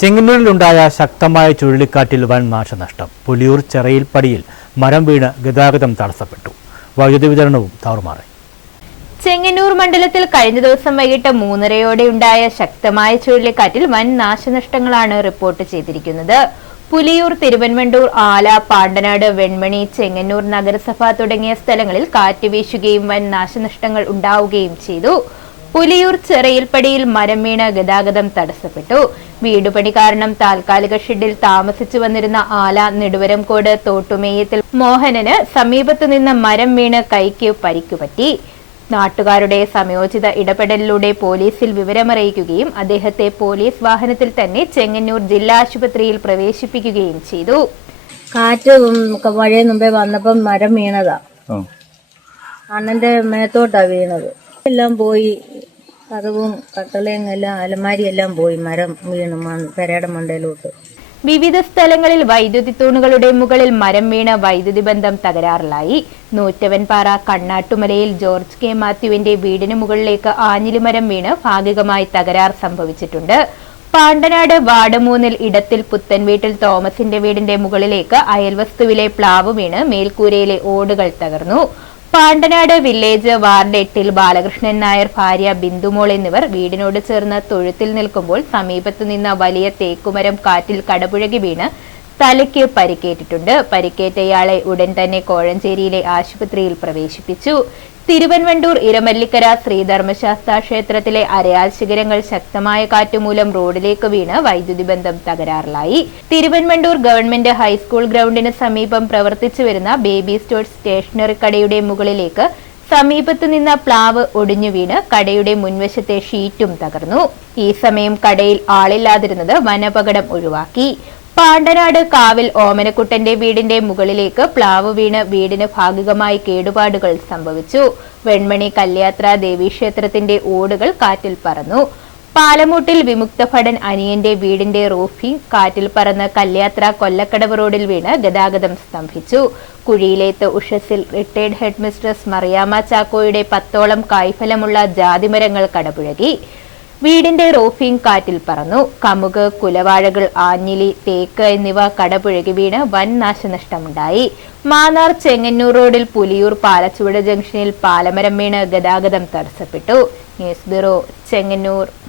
ചെങ്ങന്നൂരിലുണ്ടായ ശക്തമായ ചുഴലിക്കാറ്റിൽ വൻ നാശനഷ്ടം. പുലിയൂർ ചെറയിൽപ്പടിയിൽ മരം വീണ് ഗതാഗതം തടസ്സപ്പെട്ടു. വൈദ്യുതി വിതരണവും താറുമാറായി. ചെങ്ങന്നൂർ മണ്ഡലത്തിൽ കഴിഞ്ഞ ദിവസം വൈകിട്ട് 3:30 ഉണ്ടായ ശക്തമായ ചുഴലിക്കാറ്റിൽ വൻ നാശനഷ്ടങ്ങളാണ് റിപ്പോർട്ട് ചെയ്തിരിക്കുന്നത്. പുലിയൂർ, തിരുവൻവണ്ടൂർ, ആല, പാണ്ടനാട്, വെൺമണി, ചെങ്ങന്നൂർ നഗരസഭ തുടങ്ങിയ സ്ഥലങ്ങളിൽ കാറ്റ് വീശുകയും വൻ നാശനഷ്ടങ്ങൾ ഉണ്ടാവുകയും ചെയ്തു. പുലിയൂർ ചെറയിൽപ്പടിയിൽ മരം വീണ് ഗതാഗതം തടസ്സപ്പെട്ടു. വീടുപണി കാരണം താൽക്കാലിക ഷെഡിൽ താമസിച്ചു വന്നിരുന്ന ആല നെടുവരംകോട് തോട്ടുമേയത്തിൽ മോഹനന് സമീപത്തു നിന്ന് മരം വീണ് കൈക്ക് പരിക്കുപറ്റി. നാട്ടുകാരുടെ സമയോചിത ഇടപെടലിലൂടെ പോലീസിൽ വിവരമറിയിക്കുകയും അദ്ദേഹത്തെ പോലീസ് വാഹനത്തിൽ തന്നെ ചെങ്ങന്നൂർ ജില്ലാ ആശുപത്രിയിൽ പ്രവേശിപ്പിക്കുകയും ചെയ്തു. കാറ്റ് മഴയ മുമ്പേ വന്നപ്പം മരം വീണതാ. അണ്ണന്റെ മേത്തോട്ടാ വീണത്. എല്ലാം പോയി, കതവും കട്ടളയും എല്ലാം അലമാരിയെല്ലാം പോയി. മരം വീണു പെരയുടെ മണ്ടയിലോട്ട്. വിവിധ സ്ഥലങ്ങളിൽ വൈദ്യുതി തൂണുകളുടെ മുകളിൽ മരം വീണ് വൈദ്യുതി ബന്ധം തകരാറിലായി. നൂറ്റവൻപാറ കണ്ണാട്ടുമലയിൽ ജോർജ് കെ മാത്യുവിന്റെ വീടിന് മുകളിലേക്ക് ആഞ്ഞിലിമരം വീണ് ഭാഗികമായി തകരാർ സംഭവിച്ചിട്ടുണ്ട്. പാണ്ടനാട് വാർഡ് 3 ഇടത്തിൽ പുത്തൻ വീട്ടിൽ തോമസിന്റെ വീടിന്റെ മുകളിലേക്ക് അയൽവസ്തുവിലെ പ്ലാവ് വീണ് മേൽക്കൂരയിലെ ഓടുകൾ തകർന്നു. പാണ്ടനാട് വില്ലേജ് വാർഡ് 8 ബാലകൃഷ്ണൻ നായർ, ഭാര്യ ബിന്ദുമോൾ എന്നിവർ വീടിനോട് ചേർന്ന് തൊഴുത്തിൽ നിൽക്കുമ്പോൾ സമീപത്തു നിന്ന വലിയ തേക്കുമരം കാറ്റിൽ കടപുഴകി വീണ് തലയ്ക്ക് പരിക്കേറ്റിട്ടുണ്ട്. പരിക്കേറ്റയാളെ ഉടൻ തന്നെ കോഴഞ്ചേരിയിലെ ആശുപത്രിയിൽ പ്രവേശിപ്പിച്ചു. തിരുവൻവണ്ടൂർ ഇരമല്ലിക്കര ശ്രീധർമ്മശാസ്ത്ര ക്ഷേത്രത്തിലെ അരയാൽ ശിഖരങ്ങൾ ശക്തമായ കാറ്റുമൂലം റോഡിലേക്ക് വീണ് വൈദ്യുതി ബന്ധം തകരാറിലായി. തിരുവൻവണ്ടൂർ ഗവൺമെന്റ് ഹൈസ്കൂൾ ഗ്രൗണ്ടിന് സമീപം പ്രവർത്തിച്ചു വരുന്ന ബേബി സ്റ്റോഴ്സ് സ്റ്റേഷനറി കടയുടെ മുകളിലേക്ക് സമീപത്തു നിന്ന പ്ലാവ് ഒടിഞ്ഞു വീണ് കടയുടെ മുൻവശത്തെ ഷീറ്റും തകർന്നു. ഈ സമയം കടയിൽ ആളില്ലാതിരുന്നത് വനപകടം ഒഴിവാക്കി. പാണ്ടനാട് കാവിൽ ഓമനക്കുട്ടന്റെ വീടിന്റെ മുകളിലേക്ക് പ്ലാവ് വീണ് വീടിന് ഭാഗികമായി കേടുപാടുകൾ സംഭവിച്ചു. വെൺമണി കല്യാത്ര ദേവീക്ഷേത്രത്തിന്റെ ഓടുകൾ കാറ്റിൽ പറന്നു. പാലമൂട്ടിൽ വിമുക്ത ഭടൻ അനിയന്റെ വീടിന്റെ റൂഫിംഗ് കാറ്റിൽ പറന്ന് കല്യാത്ര കൊല്ലക്കടവ് റോഡിൽ വീണ് ഗതാഗതം സ്തംഭിച്ചു. കുഴിയിലേത്ത് ഉഷസിൽ റിട്ടയർഡ് ഹെഡ് മിസ്ട്രസ് മറിയാമ്മ ചാക്കോയുടെ 10ഓളം കായ്ഫലമുള്ള ജാതിമരങ്ങൾ കടപുഴകി. വീടിന്റെ റൂഫിംഗ് കാറ്റിൽ പറന്നു. കമുക്, കുലവാഴകൾ, ആഞ്ഞിലി, തേക്ക് എന്നിവ കടപുഴകി വീണ് വൻ നാശനഷ്ടമുണ്ടായി. മാന്നാർ ചെങ്ങന്നൂർ റോഡിൽ പുലിയൂർ പാലച്ചുവട് ജംഗ്ഷനിൽ പാലമരം വീണ് ഗതാഗതം തടസ്സപ്പെട്ടു. News bureau, Chengannur.